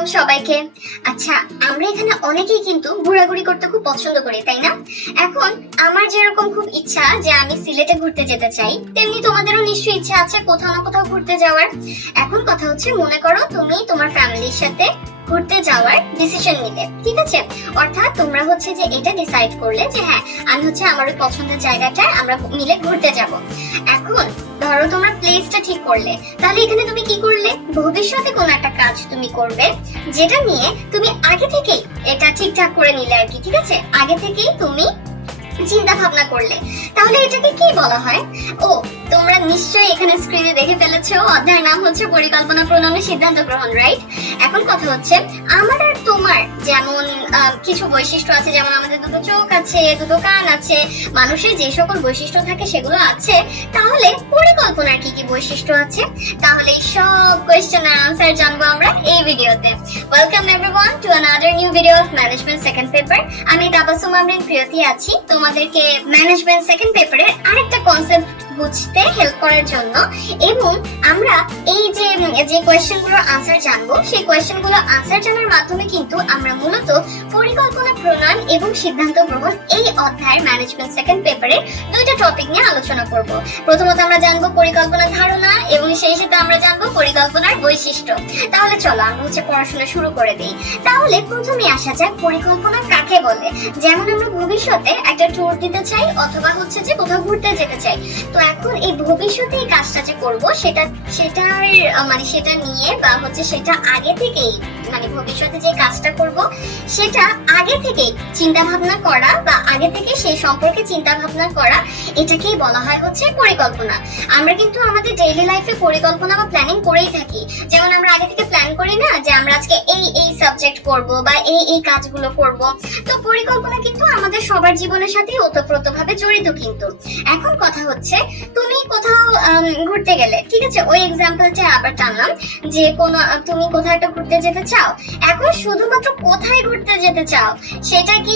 আলাইকুম সবাইকে। আচ্ছা, আমরা এখানে অনেকেই কিন্তু ঘোরাঘুরি করতে খুব পছন্দ করি, তাই না? এখন আমার যেরকম খুব ইচ্ছা যে আমি সিলেটে ঘুরতে যেতে চাই, তেমনি তোমাদেরও নিশ্চয়ই ইচ্ছা আছে কোথাও না কোথাও ঘুরতে যাওয়ার। এখন কথা হচ্ছে, মনে করো তুমি তোমার ফ্যামিলির সাথে ঘুরতে যাওয়ার ডিসিশন নিলে, ঠিক আছে? অর্থাৎ তোমরা হচ্ছে যে এটা ডিসাইড করলে যে হ্যাঁ, আমি হচ্ছে আমার ওই পছন্দের জায়গাটায় আমরা মিলে ঘুরতে যাব। এখন ধরো তোমরা প্লেসটা ঠিক করলে, তাহলে এখানে তুমি কি করলে, ভবিষ্যতে কোন একটা কাজ তুমি করবে যেটা নিয়ে তুমি আগে থেকেই এটা ঠিকঠাক করে নিলে আর কি, ঠিক আছে? আগে থেকেই তুমি চিন্তা ভাবনা করলে, তাহলে এটাকে কি বলা হয়? ও, তোমরা নিশ্চয়ই এখানে স্ক্রিনে দেখে ফেলেছো, অধ্যায়ের নাম হচ্ছে পরিকল্পনা প্রণয়নের সিদ্ধান্ত গ্রহণ, রাইট? এখন কথা হচ্ছে, আমার আর তোমার যেমন কিছু বৈশিষ্ট্য আছে, যেমন আমাদের দুটো চোখ আছে, দুটো কান আছে, মানুষের যে সকল বৈশিষ্ট্য থাকে সেগুলো আছে, তাহলে পরিকল্পনার কি কি বৈশিষ্ট্য আছে? তাহলে সব কোয়েশ্চেনের আনসার জানবো আমরা এই ভিডিওতে। Welcome everyone to another new video of management second paper. আমি তাবাসসুম আমরিন প্রিয়তি আছি তোমাদেরকে ম্যানেজমেন্ট সেকেন্ড পেপারের আরেকটা কনসেপ্ট বুঝতে হেল্প করার জন্য। এবং আমরা এই যে কোয়েশ্চেনগুলোর আনসার জানবো, সেই কোয়েশ্চেনগুলোর আনসার জানার মাধ্যমে কিন্তু আমরা মূলত পরিকল্পনা প্রণয়ন এবং সিদ্ধান্ত গ্রহণ এই অধ্যায়ের ম্যানেজমেন্ট সেকেন্ড পেপারের দুইটা টপিক নিয়ে আলোচনা করব। প্রথমত আমরা জানবো পরিকল্পনা ধারণা এবং সেই সাথে আমরা জানবো পরিকল্পনার বৈশিষ্ট্য। তাহলে চলো আমরা হচ্ছে পড়াশোনা শুরু করে দেই। তাহলে প্রথমে আসা যাক, পরিকল্পনা কাকে বলে? যেমন আমরা ভবিষ্যতে একটা ট্যুর দিতে চাই অথবা হচ্ছে যে কোথাও ঘুরতে যেতে চাই, তো এখন এই ভবিষ্যতে এই কাজটা যে করব সেটার সেটা নিয়ে বা হচ্ছে সেটা আগে থেকেই, মানে ভবিষ্যতে যে কাজটা করব সেটা আগে থেকেই চিন্তা ভাবনা করা বা আগে থেকে সেই সম্পর্কে চিন্তা ভাবনা করা, এটাকেই বলা হয় হচ্ছে পরিকল্পনা। আমরা কিন্তু আমাদের ডেইলি লাইফে পরিকল্পনা বা প্ল্যানিং করেই থাকি। যেমন আমরা আগে থেকে প্ল্যান করি না যে আমরা আজকে এই সাবজেক্ট করব বা এই কাজগুলো করব। তো পরিকল্পনা কিন্তু আমাদের সবার জীবনের সাথে ওতপ্রোতভাবে জড়িত। কিন্তু এখন কথা হচ্ছে, তুমি কোথাও ঘুরতে গেলে, ঠিক আছে, ওই এক্সাম্পলটা আবার টানলাম যে তুমি কোথাও একটা ঘুরতে যেতে চাও। এখন শুধুমাত্র কোথায় ঘুরতে যেতে চাও সেটা কি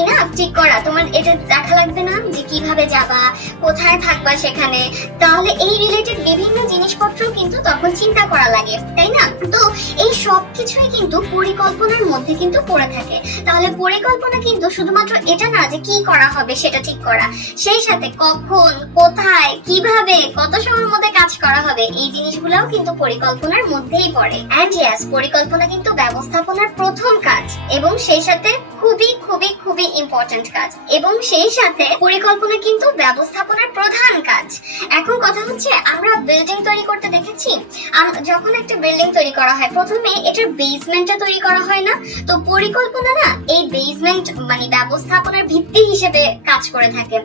ইনাফ ঠিক করা? তোমার এটা দেখা লাগবে না যে কিভাবে যাবা, কোথায় থাকবা সেখানে? তাহলে এই রিলেটেড বিভিন্ন জিনিসপত্র কিন্তু তখন চিন্তা করা লাগে, তাই না? তো এই সব কিছুই কিন্তু পরিকল্পনার মধ্যে কিন্তু পড়ে থাকে। তাহলে পরিকল্পনা কিন্তু শুধুমাত্র এটা না যে কি করা হবে সেটা ঠিক করা, সেই সাথে কখন, কোথায়, কিভাবে, কত সময়ের মধ্যে কাজ করা হবে, এই জিনিসগুলোও কিন্তু পরিকল্পনার মধ্যেই পড়ে। এন্ড ইয়েস, পরিকল্পনা কিন্তু ব্যবস্থাপনার প্রথম কাজ এবং সেই সাথে খুবই খুবই খুবই ইম্পর্টেন্ট কাজ, এবং সেই সাথে পরিকল্পনা কিন্তু ব্যবস্থাপনার প্রধান কাজ। এখন কথা হচ্ছে, আমরা বিল্ডিং তৈরি করতে দেখেছি, যখন একটা বিল্ডিং তৈরি করা হয় প্রথমে এটার বেসমেন্টটা তৈরি করা হয় না? তো পরিকল্পনা না এই বেসমেন্ট ব্যবস্থাপনার ভিত্তি হিসেবে কাজ করে থাকে।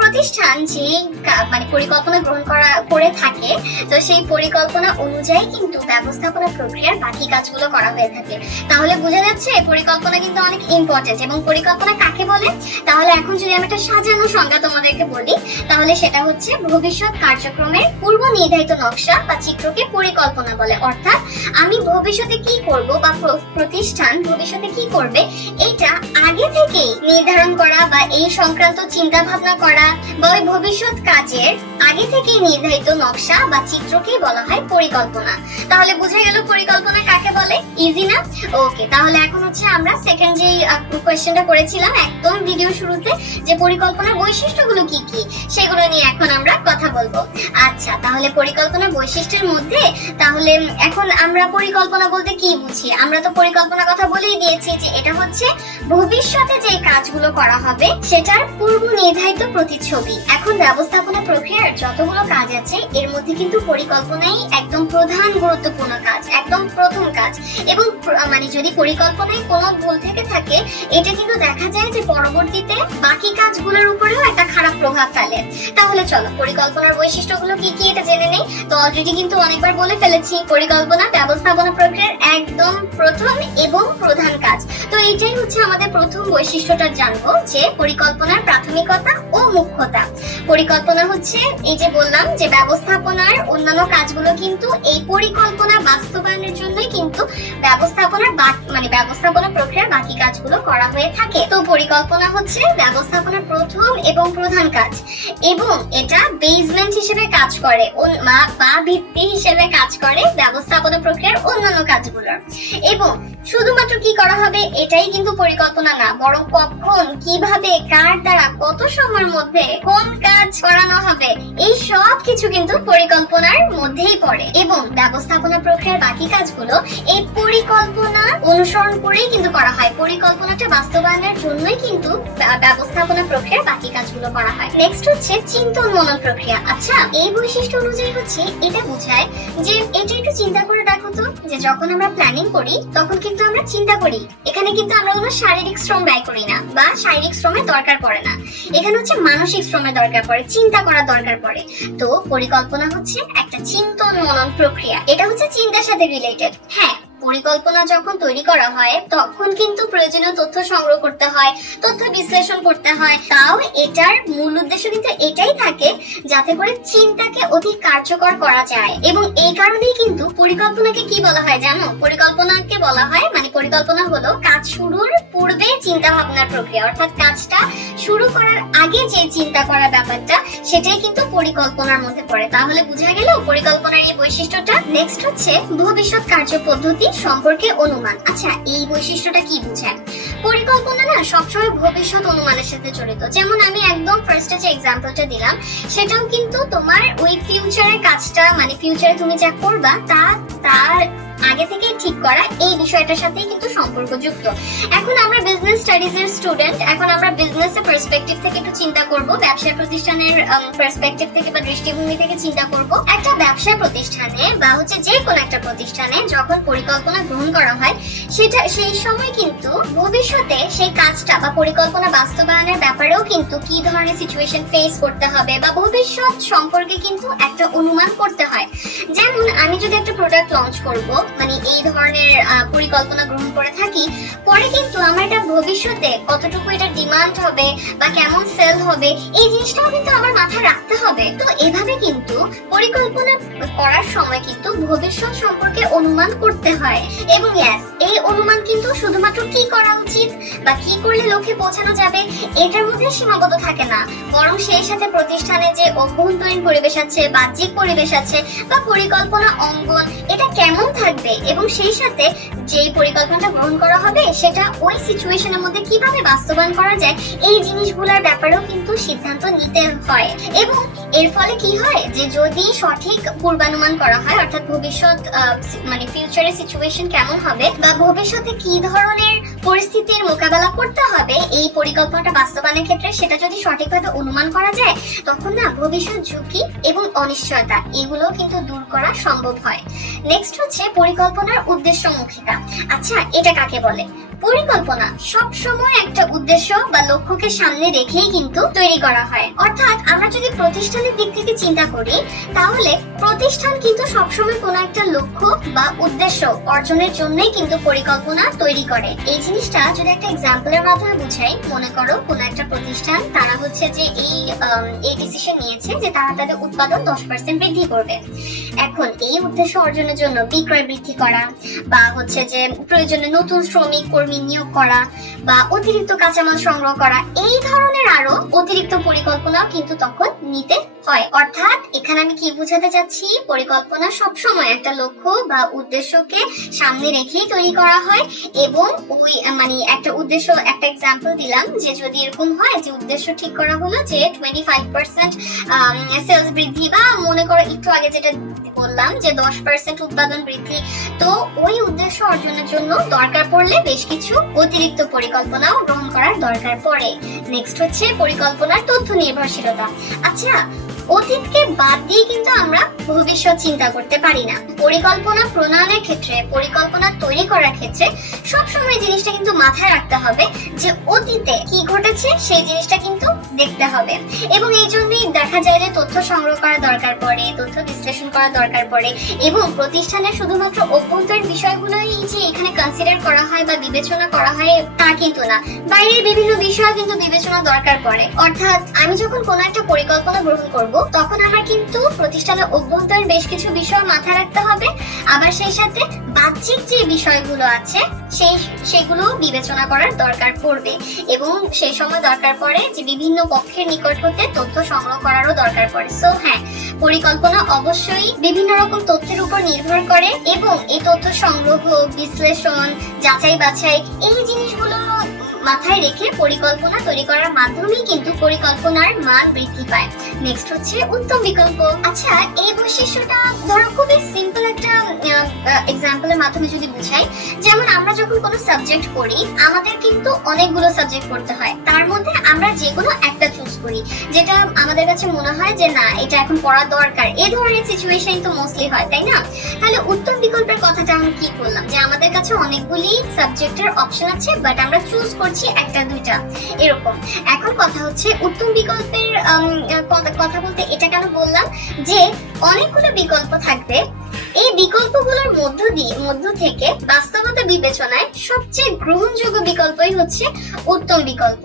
প্রতিষ্ঠান যে পরিকল্পনা গ্রহণ করে থাকে, তো সেই পরিকল্পনা অনুযায়ী কিন্তু ব্যবস্থাপনা প্রক্রিয়ার বাকি কাজগুলো করা হয়ে থাকে। তাহলে বোঝা যাচ্ছে পরিকল্পনা কিন্তু অনেক ইম্পর্টেন্ট। এবং পরিকল্পনা কাকে বলে? তাহলে এখন যদি আমি একটা সাজানো সংজ্ঞা তোমাদেরকে বলি, তাহলে সেটা হচ্ছে ভবিষ্যৎ কার্যক্রমের পূর্ব নির্ধারিত নকশা বা চিত্রকে পরিকল্পনা বলে। অর্থাৎ আমি ভবিষ্যতে কি করব বা প্রতিষ্ঠান ভবিষ্যতে কি করবে এটা আগে থেকেই নির্ধারণ করা বা এই সংক্রান্ত চিন্তা ভাবনা করা বা ওই ভবিষ্যৎ কাজের আগে থেকেই নির্ধারিত নকশা বা চিত্রকে বলা হয় পরিকল্পনা। তাহলে বোঝা গেল পরিকল্পনা কাকে বলে? ইজি না? ওকে, তাহলে এখন হচ্ছে আমরা সেকেন্ড যে কোয়েশ্চেনটা করেছিলাম একদম ভিডিও শুরুতে, যে পরিকল্পনার বৈশিষ্ট্যগুলো কি কি, সেগুলো নিয়ে এখন আমরা কথা বলবো। আচ্ছা, তাহলে পরিকল্পনার বৈশিষ্ট্যের মধ্যে তাহলে এখন আমরা পরিকল্পনা বলতে কি বুঝি? আমরা তো পরিকল্পনার কথা বলেই দিয়েছি যে এটা হচ্ছে ভবিষ্যতে যে কাজগুলো করা হবে সেটার পূর্ব নির্ধারিত প্রতিচ্ছবি। এখন ব্যবস্থাপনা প্রক্রিয়ার যতগুলো কাজ আছে এর মধ্যে কিন্তু পরিকল্পনাই একদম প্রধান গুরুত্বপূর্ণ কাজ, একদম প্রথম কাজ। এবং যদি পরিকল্পনায় কোনো ভুল থেকে থাকে, এটা কিন্তু দেখা যায় যে পরবর্তীতে বাকি কাজগুলোর উপরেও একটা খারাপ প্রভাব ফেলে। তাহলে চলো পরিকল্পনার বৈশিষ্ট্যগুলো কি কি এটা জেনে নেই। তো অলরেডি কিন্তু অনেকবার বলে ফেলেছি, পরিকল্পনা ব্যবস্থাপনা প্রক্রিয়ার একদম প্রথম এবং প্রধান কাজ। তো এইটাই হচ্ছে আমাদের প্রথম বৈশিষ্ট্যটা জানবো, যে পরিকল্পনার প্রাথমিকতা ও মুখ্যতা। পরিকল্পনা হচ্ছে এই যে বললাম যে ব্যবস্থাপনার অন্যান্য কাজগুলো কিন্তু এই পরিকল্পনা বাস্তবায়নের জন্যই কিন্তু ব্যবস্থাপনা প্রক্রিয়ার বাকি কাজগুলো করা হয়ে থাকে। তো পরিকল্পনা হচ্ছে ব্যবস্থাপনার প্রথম এবং প্রধান কাজ, এবং এটা বেসমেন্ট হিসেবে কাজ করে বা ভিত্তি হিসেবে কাজ করে ব্যবস্থাপনা প্রক্রিয়ার অন্যান্য কাজগুলোর। এবং শুধুমাত্র কি করা হবে এটাই কিন্তু পরিকল্পনা না, বরং কখন, কিভাবে, কার দ্বারা, কত সময়ের মধ্যে কোন কাজ করানো হবে, এই সব কিছু কিন্তু পরিকল্পনার মধ্যেই পড়ে। এবং ব্যবস্থাপনা প্রক্রিয়ার বাকি কাজগুলো এই পরিকল্পনা অনুসরণ করেই কিন্তু করা হয়। পরিকল্পনাটা বাস্তবায়নের জন্যই কিন্তু ব্যবস্থাপনা প্রক্রিয়ার বাকি কাজগুলো করা হয়। নেক্সট হচ্ছে চিন্তন মনন প্রক্রিয়া। আচ্ছা, এই বৈশিষ্ট্য অনুযায়ী হচ্ছে এটা বোঝায় যে এটা একটু চিন্তা করে দেখো তো, যে যখন আমরা প্ল্যানিং করি তখন কিন্তু আমরা চিন্তা করি, এখানে কিন্তু আমরা কোনো শারীরিক শ্রম ব্যয় করি না বা শারীরিক শ্রমের দরকার পড়ে না, এখানে হচ্ছে মানসিক শ্রমের দরকার পড়ে, চিন্তা করার দরকার পড়ে। তো পরিকল্পনা হচ্ছে একটা চিন্তন মনন প্রক্রিয়া, এটা হচ্ছে চিন্তার সাথে রিলেটেড। হ্যাঁ, পরিকল্পনা যখন তৈরি করা হয় তখন কিন্তু প্রয়োজনীয় তথ্য সংগ্রহ করতে হয়, তথ্য বিশ্লেষণ করতে হয়। তাও এটার মূল উদ্দেশ্য কিন্তু এটাই থাকে যাতে করে চিন্তাকে অধিক কার্যকর করা যায়। এবং এই কারণেই কিন্তু পরিকল্পনাকে কি বলা হয় জানো? পরিকল্পনাকে বলা হয়, পরিকল্পনা হলো কাজ শুরুর পূর্বে চিন্তা ভাবনার প্রক্রিয়া, অর্থাৎ কাজটা শুরু করার আগে যে চিন্তা করার ব্যাপারটা সেটাই কিন্তু পরিকল্পনার মধ্যে পড়ে। তাহলে বোঝা গেল পরিকল্পনার এই বৈশিষ্ট্যটা। নেক্সট হচ্ছে ভবিষ্যৎ কার্য পদ্ধতি সম্পর্কে অনুমান। আচ্ছা, এই বৈশিষ্ট্যটা কি বোঝায়? পরিকল্পনা না সবসময় ভবিষ্যৎ অনুমানের সাথে জড়িত। যেমন আমি একদম ফার্স্টে যে এক্সাম্পলটা দিলাম সেটাও কিন্তু তোমার ওই ফিউচারের কাজটা, ফিউচারে তুমি যা করবা তার আগে থেকে ঠিক করা এই বিষয়টার সাথেই কিন্তু সম্পর্কযুক্ত। এখন আমরা বিজনেস স্টাডিজ এর স্টুডেন্ট, এখন আমরা বিজনেসের পার্সপেক্টিভ থেকে একটু চিন্তা করব, ব্যবসা প্রতিষ্ঠানের পার্সপেক্টিভ থেকে বা দৃষ্টিভঙ্গি থেকে চিন্তা করব। একটা ব্যবসা প্রতিষ্ঠানে বা হচ্ছে যে কোনো একটা প্রতিষ্ঠানে যখন পরিকল্পনা গ্রহণ করা হয় সেই সময় কিন্তু ভবিষ্যতে সেই কাজটা বা পরিকল্পনা বাস্তবায়নের ব্যাপারেও কিন্তু কি ধরনের সিচুয়েশন ফেস করতে হবে বা ভবিষ্যৎ সম্পর্কে কিন্তু একটা অনুমান করতে হয়। যেমন আমি যদি একটা প্রোডাক্ট লঞ্চ করব, এই ধরনের পরিকল্পনা গ্রহণ করে থাকি, পরে কিন্তু আমার এটা ভবিষ্যতে কতটুকু এটা ডিমান্ড হবে বা কেমন সেল হবে এই জিনিসটাও কিন্তু আমার মাথায় রাখতে হবে। তো এভাবে কিন্তু পরিকল্পনা করার সময় কিন্তু ভবিষ্যৎ সম্পর্কে অনুমান করতে হয়। এবং এই অনুমান কিন্তু শুধুমাত্র কি করা উচিত বা কি করলে লক্ষ্যে পৌঁছানো যাবে এটার মধ্যে সীমাবদ্ধ থাকে না, বরং সেই সাথে প্রতিষ্ঠানে যে অভ্যন্তরীণ পরিবেশ আছে, বাহ্যিক পরিবেশ আছে বা পরিকল্পনা অঙ্গন এটা কেমন থাকবে এবং সেই সাথে যেই পরিকল্পনাটা গ্রহণ করা হবে সেটা ওই সিচুয়েশনের মধ্যে কিভাবে বাস্তবায়ন করা যায় এই জিনিসগুলোর ব্যাপারেও কিন্তু সিদ্ধান্ত নিতে হয়। এবং এর ফলে কি হয় যে যদি সঠিক পূর্বানুমান করা হয়, অর্থাৎ ভবিষ্যৎ ফিউচারের সিচুয়েশন কেমন হবে বা ভবিষ্যতে কি ধরনের পরিস্থিতির মোকাবেলা করতে হবে এই পরিকল্পনাটা বাস্তবায়নের ক্ষেত্রে, সেটা যদি সঠিকভাবে অনুমান করা যায় তখন না ভবিষ্যৎ ঝুঁকি এবং অনিশ্চয়তা এগুলো কিন্তু দূর করা সম্ভব হয়। নেক্সট হচ্ছে পরিকল্পনার উদ্দেশ্যমুখিতা। আচ্ছা, এটা কাকে বলে? পরিকল্পনা সব সময় একটা উদ্দেশ্য বা লক্ষ্যকে সামনে রেখেই কিন্তু তৈরি করা হয়। অর্থাৎ আমরা যদি প্রতিষ্ঠানের দিক থেকে চিন্তা করি তাহলে প্রতিষ্ঠান কিন্তু সবসময় কোনো একটা লক্ষ্য বা উদ্দেশ্য অর্জনের জন্যই কিন্তু পরিকল্পনা তৈরি করে। এই জিনিসটা যদি একটা এক্সাম্পলের মাধ্যমে বুঝাই, মনে করো কোনো একটা প্রতিষ্ঠান তারা হচ্ছে যে এই ডিসিশন নিয়েছে যে তারা তাদের উৎপাদন 10% বৃদ্ধি করবে। এখন এই উদ্দেশ্য অর্জনের জন্য বিক্রয় বৃদ্ধি করা বা হচ্ছে যে প্রয়োজনে নতুন শ্রমিক কর্মী নিয়োগ করা বা অতিরিক্ত কাঁচামাল সংগ্রহ করা, এই ধরনের আরো অতিরিক্ত পরিকল্পনা কিন্তু তখন নিতে হয়। অর্থাৎ এখানে আমি কি বোঝাতে চাচ্ছি, পরিকল্পনা সবসময় একটা লক্ষ্য বা উদ্দেশ্যকে সামনে রেখেই তৈরি করা হয়। এবং ওই একটা উদ্দেশ্য, একটা এক্সাম্পল দিলাম যে যদি এরকম হয় যে উদ্দেশ্য ঠিক করা হলো যে 25% সেলস বৃদ্ধি, বা মনে করো একটু আগে যেটা বললাম যে 10% উৎপাদন বৃদ্ধি, তো ওই উদ্দেশ্য অর্জনের জন্য দরকার পড়লে বেশ কিছু অতিরিক্ত পরিকল্পনাও গ্রহণ করার দরকার পড়ে। নেক্সট হচ্ছে পরিকল্পনার তথ্য নির্ভরশীলতা। আচ্ছা, অতীতকে বাদ দিয়ে কিন্তু আমরা ভবিষ্যৎ চিন্তা করতে পারি না। পরিকল্পনা প্রণয়নের ক্ষেত্রে, পরিকল্পনা তৈরি করার ক্ষেত্রে সবসময় জিনিসটা কিন্তু মাথায় রাখতে হবে যে অতীতে কি ঘটেছে সেই জিনিসটা কিন্তু দেখতে হবে। এবং এই জন্যই দেখা যায় যে তথ্য সংগ্রহ করা দরকার পড়ে, তথ্য বিশ্লেষণ করা দরকার পড়ে এবং প্রতিষ্ঠানের শুধুমাত্র অভ্যন্তরীণ বিষয়গুলোই যে এখানে কনসিডার করা হয় বা বিবেচনা করা হয় তা কিন্তু না, বাইরের বিভিন্ন বিষয় কিন্তু বিবেচনা দরকার পড়ে। অর্থাৎ আমি যখন কোনো একটা পরিকল্পনা গ্রহণ করব তখন আমার কিন্তু প্রতিষ্ঠানের অভ্যন্তরীণ বেশ কিছু বিষয় মাথায় রাখতে হবে, আবার সেই সাথে বাহ্যিক যে বিষয়গুলো আছে সেগুলো বিবেচনা করার দরকার পড়বে, এবং সেই সময় দরকার পড়ে যে বিভিন্ন পক্ষের নিকট হতে তথ্য সংগ্রহ করারও দরকার পড়ে। সো হ্যাঁ, পরিকল্পনা অবশ্যই বিভিন্ন রকম তথ্যের উপর নির্ভর করে, এবং এই তথ্য সংগ্রহ, বিশ্লেষণ, যাচাই বাছাই এই জিনিসগুলো মাথায় রেখে পরিকল্পনা তৈরি করার মাধ্যমেই কিন্তু পরিকল্পনার মান বৃদ্ধি পায়। নেক্সট হচ্ছে উত্তম বিকল্প। আচ্ছা, এই বৈশিষ্ট্যটা ধরো খুবই সিম্পল একটা এক্সাম্পলের মাধ্যমে যদি বুঝাই, যেমন আমরা যখন কোনো সাবজেক্ট পড়ি আমাদের কিন্তু অনেকগুলো সাবজেক্ট পড়তে হয়, তার মধ্যে আমরা যে কোনো একটা চুজ করি যেটা আমাদের কাছে মনে হয় যে না এটা এখন পড়া দরকার, এই ধরনের সিচুয়েশন তো মোস্টলি হয়, তাই না? তাহলে উত্তম বিকল্পের কথাটা আমি কি বললাম, যে আমাদের কাছে অনেকগুলি সাবজেক্টের অপশন আছে বাট আমরা চুজ করছি একটা দুইটা এরকম। এখন কথা হচ্ছে উত্তম বিকল্পের কথা বলতে এটা কেন বললাম যে অনেকগুলো বিকল্প থাকবে, এই বিকল্পগুলোর মধ্য থেকে বাস্তবতা বিবেচনায় সবচেয়ে গ্রহণযোগ্য বিকল্পই হচ্ছে উত্তম বিকল্প।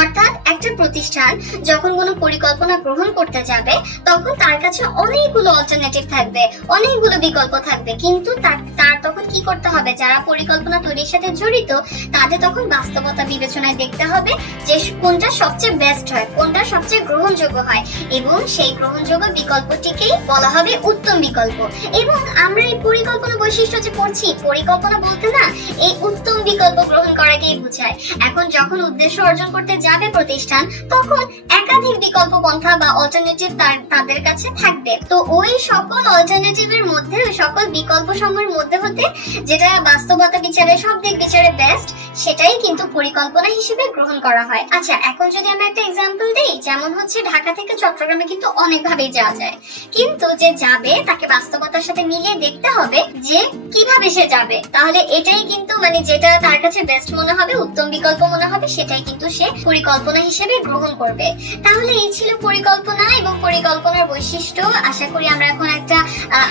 অর্থাৎ একটা প্রতিষ্ঠান যখন কোনো পরিকল্পনা গ্রহণ করতে যাবে তখন তার কাছে অনেকগুলো অল্টারনেটিভ থাকবে, অনেকগুলো বিকল্প থাকবে, কিন্তু তার তখন কি করতে হবে, যারা পরিকল্পনা তৈরির সাথে জড়িত তাদের তখন বাস্তবতা বিবেচনায় দেখতে হবে যে কোনটা সবচেয়ে বেস্ট হয়, কোনটা সবচেয়ে গ্রহণযোগ্য হয়, এবং সেই গ্রহণযোগ্য বিকল্পটিকেই বলা হবে উত্তম বিকল্প। এবং আমরা এই পরিকল্পনা বৈশিষ্ট্য যে পড়ছি, পরিকল্পনা বলতে না এই উত্তম বিকল্প গ্রহণ করাকেই বোঝায়। এখন যখন উদ্দেশ্য অর্জন করতে যাবে প্রতিষ্ঠান তখন একাধিক বিকল্প পন্থা বা অল্টারনেটিভ তাদের কাছে থাকবে, তো ওই সকল অল্টারনেটিভের মধ্যে, ওই সকল বিকল্প সমূহের মধ্যে হতে যেটা বাস্তবতা বিচারে সব দিক বিচারে বেস্ট সেটাই কিন্তু পরিকল্পনা হিসেবে গ্রহণ করা হয়। আচ্ছা, এখন যদি আমি একটা এক্সাম্পল দিই, যেমন হচ্ছে ঢাকা থেকে চট্টগ্রামে কিন্তু অনেক ভাবেই যাওয়া যায়, কিন্তু যে যাবে তাকে বাস্তবতার সাথে মিলিয়ে দেখতে হবে যে কিভাবে সে যাবে, তাহলে এটাই কিন্তু মানে যেটা তার কাছে বেস্ট মনে হবে, উত্তম বিকল্প মনে হবে, সেটাই কিন্তু সে পরিকল্পনা হিসেবে গ্রহণ করবে। তাহলে এই ছিল পরিকল্পনা এবং পরিকল্পনার বৈশিষ্ট্য। আশা করি আমরা এখন একটা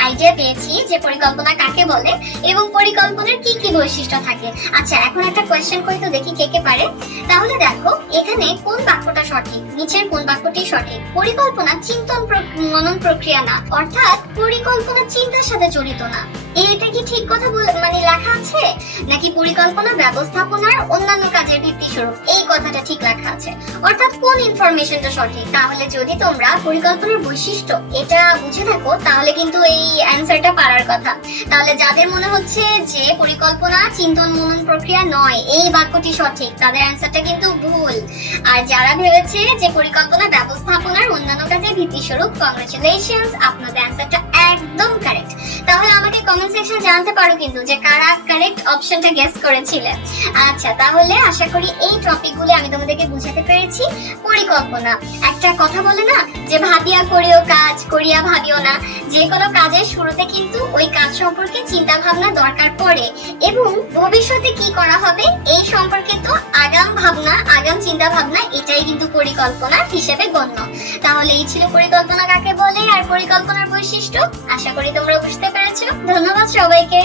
আইডিয়া পেয়েছি যে পরিকল্পনা কাকে বলে এবং পরিকল্পনার কি কি বৈশিষ্ট্য থাকে। আচ্ছা, এখন একটা কোয়েশ্চেন করি তো দেখি কে কে পারে। তাহলে দেখো এখানে কোন বাক্যটা সঠিক, নিচের কোন বাক্যটি সঠিক? পরিকল্পনা চিন্তন মনন প্রক্রিয়া না, অর্থাৎ পরিকল্পনা চিন্তার সাথে জড়িত না। এটা কি ঠিক কথা মানে লেখা আছে, নাকি পরিকল্পনা ব্যবস্থাপনার অন্যান্য কাজের ভিত্তি স্বরূপ? এই কথাটা ঠিক লেখা আছে, অর্থাৎ কোন ইনফরমেশনটা সঠিক? তাহলে যদি তোমরা পরিকল্পনার বৈশিষ্ট্য এটা বুঝে থাকো তাহলে কিন্তু এই অ্যানসারটা পারার কথা। তাহলে যাদের মনে হচ্ছে যে পরিকল্পনা চিন্তন মনন প্রক্রিয়া নয়, এই বাক্যটি সঠিক, তাদের অ্যানসারটা কিন্তু ভুল। আর যারা ভেবেছে যে পরিকল্পনা ব্যবস্থাপনার অন্যান্য কাজের ভিত্তি স্বরূপ, কংগ্রেচুলেশনস, আপনাদের অ্যানসারটা একদম কারেক্ট। তাহলে আমাকে কমেন্ট সেকশন জানতে পারো কিন্তু যে কারা কারেক্ট অপশনটা গেস করেছিলে। আচ্ছা, তাহলে আশা করি এই টপিকগুলো আমি তোমাদেরকে বুঝাতে পেরেছি। পরিকল্পনা, একটা কথা বলে না যে ভাবিয়া করিও কাজ, করিয়া ভাবিও না। যে কোনো কাজের শুরুতে কিন্তু ওই কাজ সম্পর্কে চিন্তা ভাবনা দরকার পড়ে, এবং ভবিষ্যতে কি করা হবে এই সম্পর্কে তো আগাম ভাবনা, আগাম চিন্তা ভাবনা, এটাই কিন্তু পরিকল্পনা হিসেবে গণ্য। তাহলে এই ছিল পরিকল্পনা কাকে বলে আর পরিকল্পনার বৈশিষ্ট্য। আশা করি তোমরা বুঝতে পেরেছো। ধন্যবাদ সবাইকে।